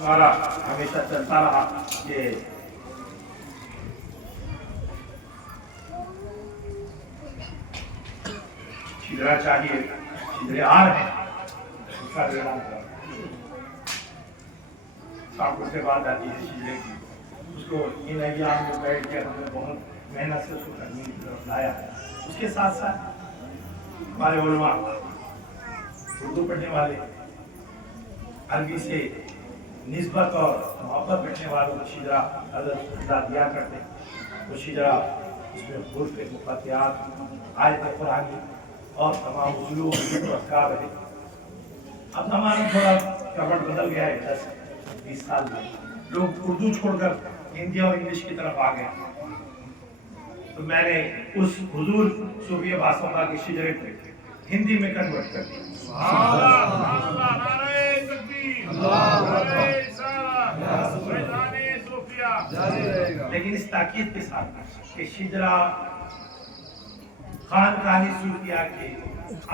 ہمارا ہمیشہ چلتا رہا کہ شجرا چاہیے، شجرے آ رہے ہیں، اس کا اعلان کرا کاکو سے بات آتی ہے شجرے کی، اس کو ان ایام میں بیٹھ کے ہم نے بہت محنت سے اس کو کرنے کی طرف لایا ہے۔ اس کے ساتھ ساتھ ہمارے علماء اردو پڑھنے والے، عربی سے نسبت اور محبت رکھنے والوں کو شجرا حضرت دیا کرتے ہیں۔ وہ شجرا اس میں حروف مقطعات، آیت قرآنی اور تمام اصول و افکار رہے۔ اب زمانہ تھوڑا کبٹ بدل گیا ہے، 10-20 سال میں لوگ اردو چھوڑ کر ہندی اور انگلش کی طرف آ گئے، تو میں نے اس حضور صوفی باصفا کے شجرے کو ہندی میں کنورٹ کر دیا۔ لیکن اس تاکید کے ساتھ کہ شجرا خانقاہی صوفیہ کے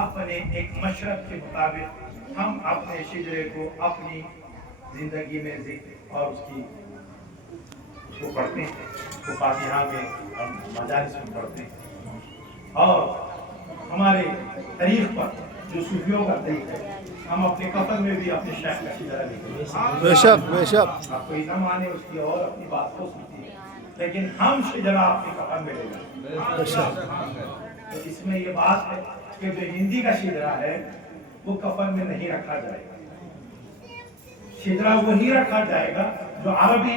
اپنے ایک مشرب کے مطابق ہم اپنے شجرے کو اپنی زندگی میں ذکر اور اس کو پڑھتے ہیں، اس کو فاتحہ میں اور مجالس میں پڑھتے ہیں، اور ہمارے طریق پر جو صوفیوں کا طریق ہے، ہم اپنے کفن میں بھی اپنے شیخ کا شجرا لکھتے ہیں۔ بے شک بے شک، آپ کوئی نہ مانے اس کی اور اپنی بات کو سنتی ہے، لیکن ہم شجرا اپنے کفن میں لے جائیں۔ بے شک، تو اس میں یہ بات ہے کہ جو ہندی کا شجرا ہے وہ کفن میں نہیں رکھا جائے گا، شجرا وہی رکھا جائے گا جو عربی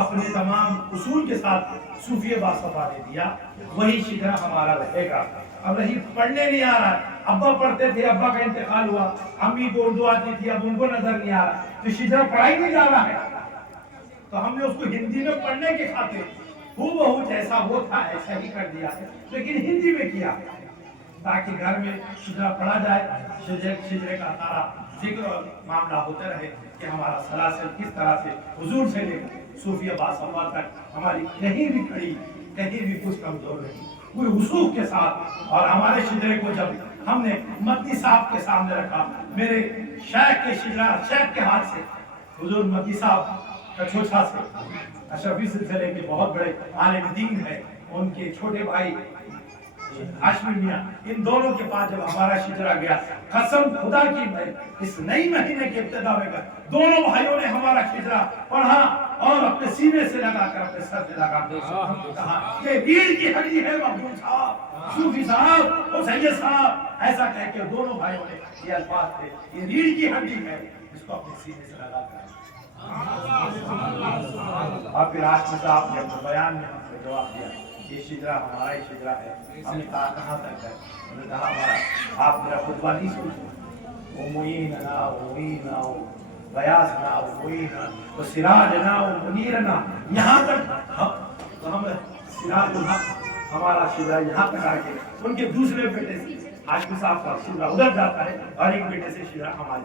اپنے تمام اصول کے ساتھ صوفی باصفا نے دیا، وہی شجرا ہمارا رہے گا۔ اب رہی پڑھنے نہیں آ رہا، ابا پڑھتے تھے، ابا کا انتقال ہوا، امی کو اردو آتی تھی، اب ان کو نظر نہیں آ رہا، تو شجرا پڑھائی نہیں جا رہا ہے، تو ہم نے اس کو ہندی میں پڑھنے کے خاطر ہو بہو جیسا وہ تھا ایسا ہی کر دیا ہے، لیکن ہندی میں کیا تاکہ گھر میں شجرا پڑھا جائے، شجرے کا سارا ذکر اور معاملہ ہوتا رہے کہ ہمارا سلاسل کس طرح سے حضور سے لے کر صوفی باصفا تک ہماری کہیں بھی کھڑی، کہیں بھی کچھ کمزور نہیں، پورے وثوق کے ساتھ۔ اور ہمارے شجرے کو جب ہم نے مدنی صاحب کے سامنے رکھا، میرے شیخ کے شجرا شیخ کے ہاتھ سے، حضور مدنی صاحب کچھوچھا سے اشرفی سلسلے کے بہت بڑے عالم دین ہے، ان کے چھوٹے بھائی ہاشمی میاں، ان دونوں کے پاس جب ہمارا شجرا گیا، قسم خدا کی میں اس نئی مہینے کے ابتدا میں دونوں بھائیوں نے ہمارا شجرا پڑھا اور اپنے سینے سے لگا کر اپنے سر سے لگا کر کہا کہ ریڑھ کی ہڈی ہے مخدوم صاحب، صوفی صاحب اور سید صاحب، ایسا کہہ کے دونوں بھائیوں نے یہ الفاظ تھے، یہ ریڑھ کی ہڈی ہے، اس کو اپنے سینے سے لگا کر۔ اور پھر آشمی صاحب نے اپنے بیان میں ہم کو جواب دیا، یہ شجرا ہمارا ہی شجرا ہے۔ ہم نے کہا کہاں تک ہے؟ انہوں نے کہا ہمارا، آپ میرا خطبہ نہیں سنتے، او معیننا او معیننا او غیاثنا او معیننا او سراجنا او منیرنا، یہاں تک ہم سراج الحق ہمارا شجرا یہاں تک آگے، ان کے دوسرے بیٹے سے ہاشمی صاحب کا شجرا ادھر جاتا ہے اور ایک بیٹے سے شجرا ہمارے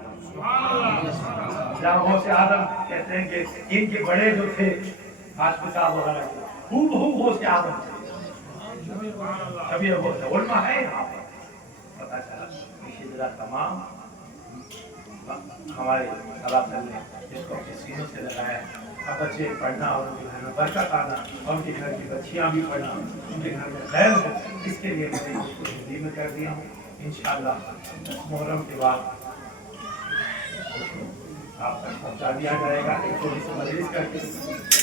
جہاں غوث اعظم کہتے ہیں کہ ان کے بڑے جو تھے ہاشمی صاحب وغیرہ خوب غوث اعظم تھے، ابھی علماء ہے یہاں پر، پتہ چلا یہ شجرا تمام ہمارے سلاسل نے اس کو اپنے سینے سے لگایا۔ اب بچے پڑھنا اور ان کے گھر میں برکت آنا اور ان کے گھر کی بچیاں بھی پڑھنا، ان کے گھر میں خیر ہو، اس کے لیے میں نے اس کو ہندی میں کر دیا ہوں۔ انشاءاللہ محرم کے بعد آپ تک پہنچا دیا جائے گا، ایک تھوڑی سی مجلس کر کے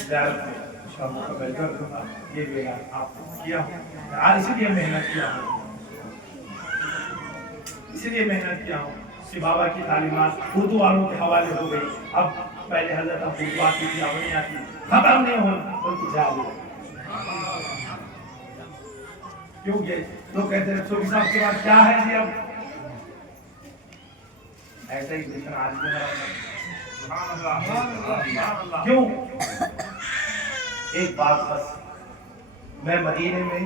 زیارت میں اس کا مکمل کر دوں گا۔ یہ بھی آپ کو کیا ہوں، آج اسی لیے محنت کیا ہوں، اسی لیے محنت کیا ہوں کہ بابا کی تعلیمات اردو والوں کے حوالے ہو گئی۔ اب پہلے حضرت اب اردو آتی تھی، اب نہیں آتی، ختم نہیں ہو بلکہ جاری ہے، کیونکہ لوگ کہتے ہیں صوفی صاحب کے بعد کیا ہے جی، اب ایسا ہی لکھنا آج بھی کیوں؟ ایک بات بس، میں مدینے میں